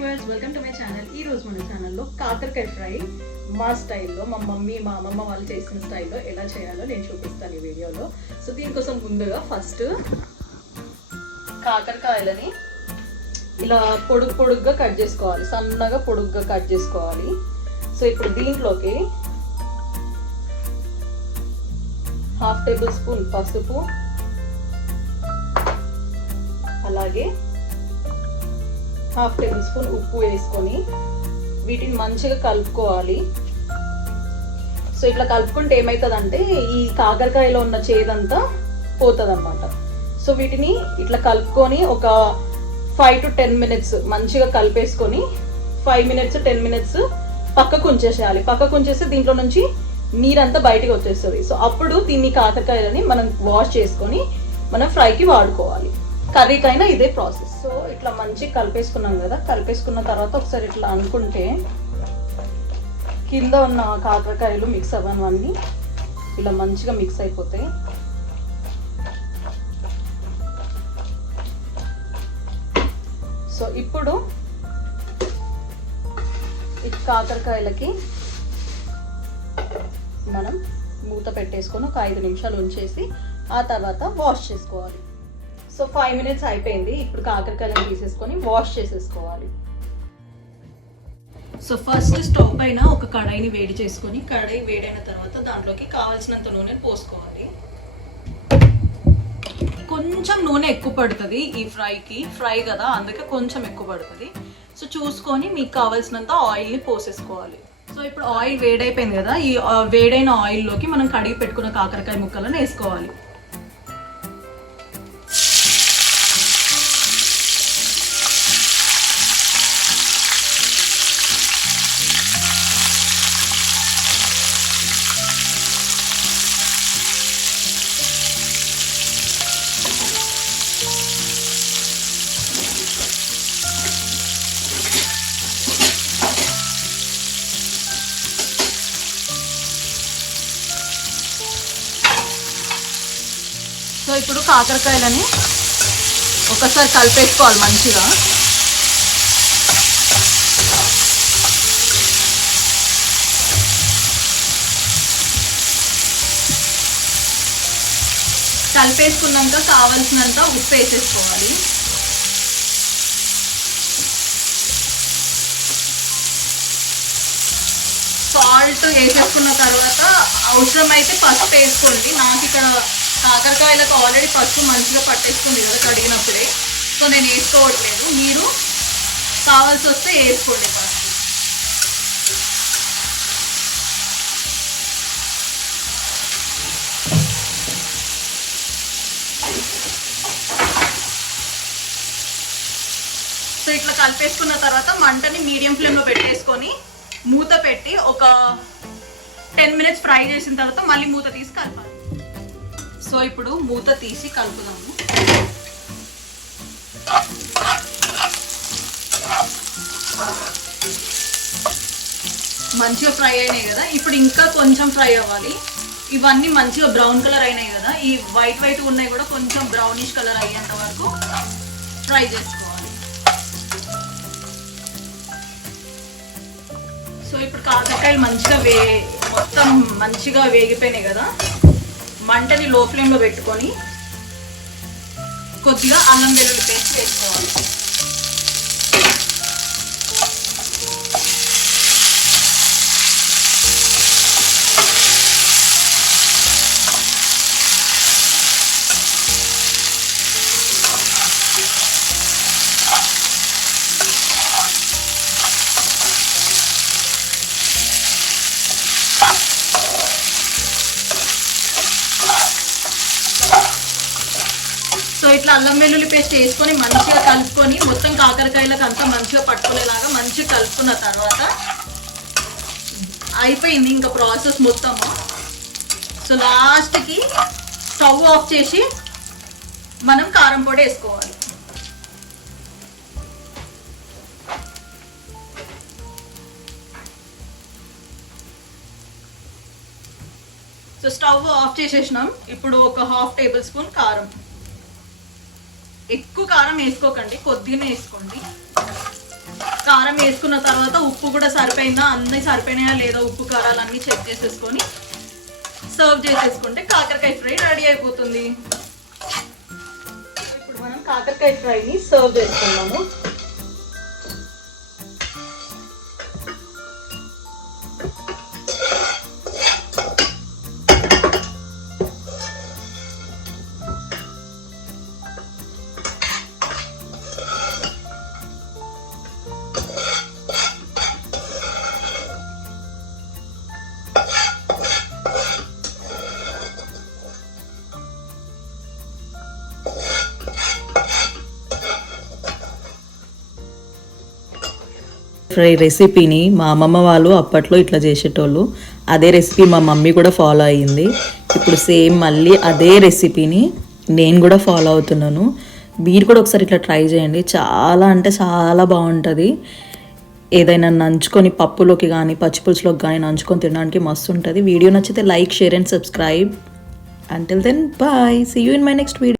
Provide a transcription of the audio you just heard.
Viewers, welcome to my channel. ఈ రోజు మన ఛానల్లో కాకరకాయ ఫ్రై మా స్టైల్లో, మా మమ్మీ మా అమ్మమ్మ వాళ్ళు చేసిన స్టైల్లో ఎలా చేయాలో నేను చూపిస్తాను ఈ వీడియోలో. సో దీనికోసం ముందుగా ఫస్ట్ కాకరకాయలని ఇలా పొడుగ్గా కట్ చేసుకోవాలి, సన్నగా పొడుగ్గా కట్ చేసుకోవాలి. సో ఇప్పుడు దీంట్లోకి 1/2 టేబుల్ స్పూన్ పసుపు, అలాగే 1/2 టేబుల్ స్పూన్ ఉప్పు వేసుకొని వీటిని మంచిగా కలుపుకోవాలి. సో ఇట్లా కలుపుకుంటే ఏమవుతుందంటే ఈ కాకరకాయలో ఉన్న చేదంతా పోతుంది అన్నమాట. సో వీటిని ఇట్లా కలుపుకొని ఒక 5 to 10 minutes మంచిగా కలిపేసుకొని 5 minutes 10 minutes పక్కకు ఉంచేసేయాలి. పక్కకు ఉంచేస్తే దీంట్లో నుంచి నీరంతా బయటికి వచ్చేస్తుంది. సో అప్పుడు దీన్ని కాకరకాయలని మనం వాష్ చేసుకొని మనం ఫ్రైకి వాడుకోవాలి. కర్రీకైనా ఇదే ప్రాసెస్. సో ఇట్లా మంచిగా కలిపేసుకున్నాం కదా, కలిపేసుకున్న తర్వాత ఒకసారి ఇట్లా అనుకుంటే కింద ఉన్న కాకరకాయలు మిక్స్ అవ్వనివన్నీ ఇలా మంచిగా మిక్స్ అయిపోతాయి. సో ఇప్పుడు ఈ కాకరకాయలకి మనం మూత పెట్టేసుకొని ఒక 5 నిమిషాలు ఉంచేసి ఆ తర్వాత వాష్ చేసుకోవాలి. సో 5 minutes అయిపోయింది. ఇప్పుడు కాకరకాయలను తీసేసుకొని వాష్ చేసేసుకోవాలి. సో ఫస్ట్ స్టవ్ పైన ఒక కడాయిని వేడి చేసుకొని, కడాయి వేడైన తర్వాత దాంట్లోకి కావాల్సినంత నూనెను పోసుకోవాలి. కొంచెం నూనె ఎక్కువ పడుతుంది ఈ ఫ్రై కదా, అందుకే కొంచెం ఎక్కువ పడుతుంది. సో చూసుకొని మీకు కావాల్సినంత ఆయిల్ని పోసేసుకోవాలి. సో ఇప్పుడు ఆయిల్ వేడైపోయింది కదా, ఈ వేడైన ఆయిల్లోకి మనం కడిగి పెట్టుకున్న కాకరకాయ ముక్కలను వేసుకోవాలి. సో ఇప్పుడు కాకరకాయలని ఒకసారి కలిపేసుకోవాలి మంచిగా. కలిపేసుకున్నాక కావాల్సినంత ఉప్పు వేసేసుకోవాలి. సాల్ట్ వేసేసుకున్న తర్వాత అవసరమైతే పసుపు వేసుకోండి. నాకు ఇక్కడ కాకరకాయలకు ఆల్రెడీ పసుపు మంచిగా పట్టేసుకుంది కదా కడిగినప్పుడే, సో నేను వేసుకోవట్లేదు. మీరు కావాల్సి వస్తే వేసుకోండి పసుపు. సో ఇట్లా కలిపేసుకున్న తర్వాత మంటని మీడియం ఫ్లేమ్లో పెట్టేసుకొని మూత పెట్టి ఒక 10 minutes ఫ్రై చేసిన తర్వాత మళ్ళీ మూత తీసి కలపాలి. సో ఇప్పుడు మూత తీసి కలుపుదాము. మంచిగా ఫ్రై అయినాయి కదా, ఇప్పుడు ఇంకా కొంచెం ఫ్రై అవ్వాలి. ఇవన్నీ మంచిగా బ్రౌన్ కలర్ అయినాయి కదా, ఈ వైట్ ఉన్నాయి కూడా కొంచెం బ్రౌనిష్ కలర్ అయ్యేంత వరకు ఫ్రై చేసుకోవాలి. సో ఇప్పుడు కాకరకాయలు మంచిగా మొత్తం మంచిగా వేగిపోయినాయి కదా, మంటని లో ఫ్లేమ్లో పెట్టుకొని కొద్దిగా అల్లం వెల్లుల్లి పేస్ట్ వేసుకోవాలి. సో ఇట్లా అల్లం వెల్లుల్లి పేస్ట్ వేసుకొని మంచిగా కలుపుకొని మొత్తం కాకరకాయలకు అంతా మంచిగా పట్టుకునేలాగా మంచిగా కలుపుకున్న తర్వాత అయిపోయింది ఇంకా ప్రాసెస్ మొత్తము. సో లాస్ట్కి స్టవ్ ఆఫ్ చేసి మనం కారం పొడి వేసుకోవాలి. సో స్టవ్ ఆఫ్ చేసేసినాం. ఇప్పుడు ఒక 1/2 టేబుల్ స్పూన్ కారం, ఎక్కువ కారం వేసుకోకండి, కొద్దిగానే వేసుకోండి. కారం వేసుకున్న తర్వాత ఉప్పు కూడా సరిపోయిందా, అన్నీ సరిపోయినాయా లేదా, ఉప్పు కారాలు అన్నీ చెక్ చేసేసుకొని సర్వ్ చేసేసుకుంటే కాకరకాయ ఫ్రై రెడీ అయిపోతుంది. ఇప్పుడు మనం కాకరకాయ ఫ్రైని సర్వ్ చేసుకున్నాము. ఫ్రై రెసిపీని మా అమ్మమ్మ వాళ్ళు అప్పట్లో ఇట్లా చేసేటోళ్ళు. అదే రెసిపీ మా మమ్మీ కూడా ఫాలో అయ్యింది. ఇప్పుడు సేమ్ మళ్ళీ అదే రెసిపీని నేను కూడా ఫాలో అవుతున్నాను. మీరు కూడా ఒకసారి ఇట్లా ట్రై చేయండి. చాలా అంటే చాలా బాగుంటుంది. ఏదైనా నంచుకొని పప్పులోకి కానీ పచ్చిపులుసులోకి కానీ నంచుకొని తినడానికి మస్తు ఉంటుంది. వీడియో నచ్చితే like, share and subscribe. Until then bye, see you in my next video.